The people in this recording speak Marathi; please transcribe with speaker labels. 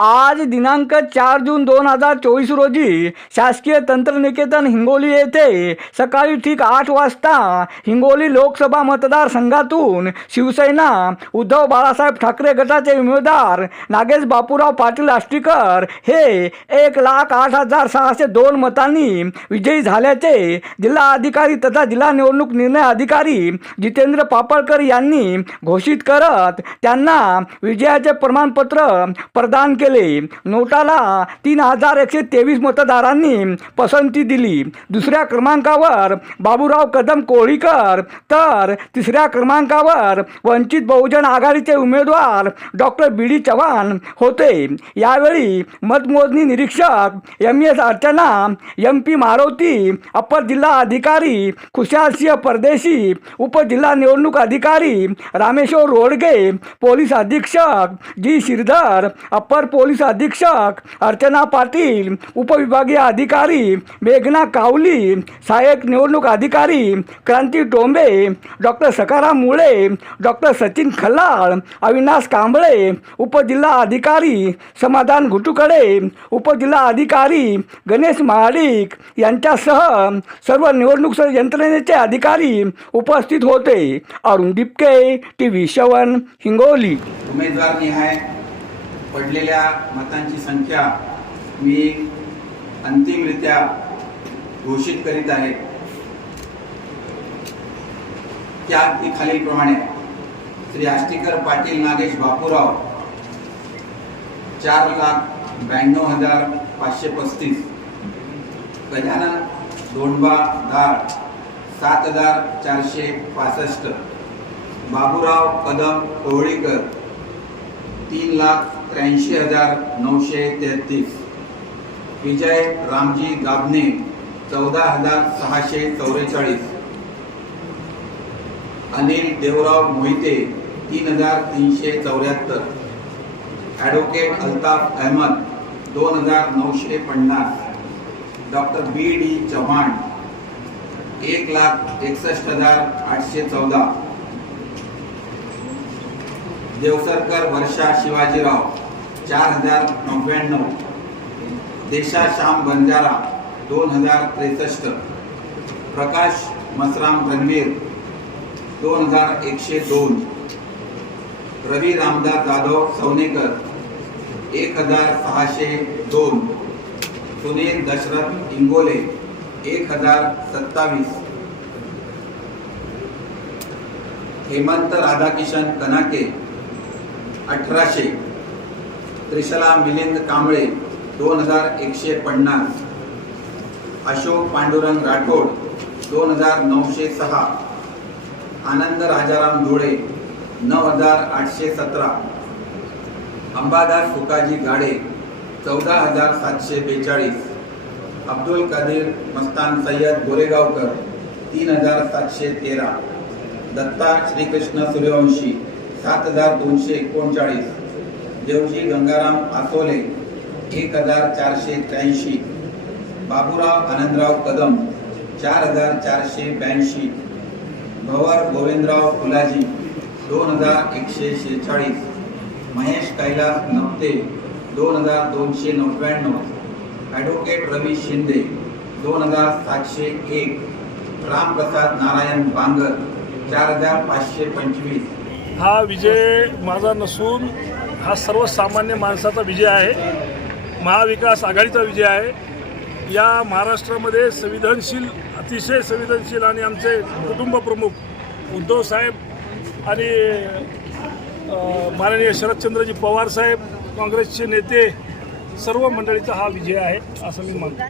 Speaker 1: आज दिनांक चार जून दोन हजार चोवीस रोजी शासकीय तंत्रनिकेतन हिंगोली येथे सकाळी ठीक आठ वाजता हिंगोली लोकसभा मतदारसंघातून शिवसेना उद्धव बाळासाहेब ठाकरे गटाचे उमेदवार नागेश बापूराव पाटील आष्टीकर हे एक लाख आठ हजार सहाशे दोन मतांनी विजयी झाल्याचे जिल्हा अधिकारी तथा जिल्हा निवडणूक निर्णय अधिकारी जितेंद्र पापळकर यांनी घोषित करत त्यांना विजयाचे प्रमाणपत्र प्रदान केले. केले नोटाला तीन हजार एकशे तेवीस मतदारांनी पसंती दिली. दुसऱ्या क्रमांकावर बाबूराव कदम कोळीकर तर तिसऱ्या क्रमांकावर वंचित बहुजन आघाडीचे उमेदवार डॉक्टर बी डी चव्हाण होते. यावेळी मतमोजणी निरीक्षक M S Archana M P Maruti upper जिल्हा अधिकारी खुशालसिंह परदेशी उपजिल्हा निवडणूक अधिकारी रामेश्वर रोडगे पोलीस अधीक्षक जी श्रीधर अप्पर पोलीस अधीक्षक अर्चना पाटील उपविभागीय अधिकारी मेघना कावली सहाय्यक निवडणूक अधिकारी क्रांती टोंबे डॉक्टर सकाराम मुळे डॉक्टर सचिन खल्लाळ अविनाश कांबळे उपजिल्हा अधिकारी समाधान घुटुकडे उपजिल्हा अधिकारी गणेश महाडिक यांच्यासह सर्व निवडणूक यंत्रणेचे अधिकारी उपस्थित होते. अरुण डिपके टी व्ही शवन हिंगोली.
Speaker 2: उमेदवार निहाय पडलेल्या मतांची संख्या मी अंतिमरित्या घोषित करीत आहे. त्या ती खालीलप्रमाणे श्री आष्टीकर पाटील नागेश बापूराव चार लाख ब्याण्णव हजार पाचशे पस्तीस गजानन दोंडबा दाळ सात हजार चारशे पासष्ट बाबूराव कदम कोहळीकर तीन लाख त्र्याऐंशी हजार नऊशे तेहतीस. विजय रामजी गाबने चौदा हजार सहाशे चौवेचाळीस. अनिल देवराव मोहिते तीन हजार तीनशे चौऱ्याहत्तर. ॲडव्होकेट अल्ताफ अहमद दोन हजार नऊशे पन्नास. डॉक्टर बी डी चव्हाण एक लाख एकसष्ट हजार आठशे चौदा. देवसरकर वर्षा शिवाजीराव चार हजार नव्याण्णव देशा श्याम बंजारा दोन हजार त्रेसष्ट प्रकाश मसराम रणवीर दोन हजार एकशे दोन रवी रामदास जाधव सवनेकर एक हजार सहाशे दोन सुनील दशरथ इंगोले एक हजार सत्तावीस हेमंत राधाकिशन कनाके अठराशे. त्रिशला मिलिंद कांबळे दोन हजार एकशे पन्नास. अशोक पांडुरंग राठोड दोन हजार नऊशे सहा. आनंद राजाराम धुळे नऊ हजार आठशे सतरा. अंबादास सुकाजी गाडे चौदा हजार सातशे बेचाळीस. अब्दुल कदीर मस्तान सय्यद गोरेगावकर तीन हजार सातशे तेरा. दत्ता श्रीकृष्ण सूर्यवंशी सात हजार दोनशे एकोणचाळीस. देवजी गंगाराम आसोले एक हजार चारशे त्र्याऐंशी. बाबूराव आनंदराव कदम चार हजार चारशे ब्याऐंशी. भवर गोविंदराव फुलाजी दोन हजार एकशे शेहेचाळीस. महेश कैलास नवते दोन हजार दोनशे नव्याण्णव. ॲडव्होकेट रवी शिंदे दोन हजार सातशे एक. रामप्रसाद नारायण बांगर चार हजार पाचशे पंचवीस.
Speaker 3: हा विजय माझा नसून हा सर्वसामान्य माणसाचा विजय आहे. महाविकास आघाडीचा विजय आहे. या महाराष्ट्रामध्ये संविधानशील अतिशय संवेदनशील आणि आमचे कुटुंब प्रमुख उद्धव साहेब आणि माननीय शरदचंद्रजी पवार साहेब काँग्रेसचे नेते सर्व मंडळीचा हा विजय आहे असं मी मानतो.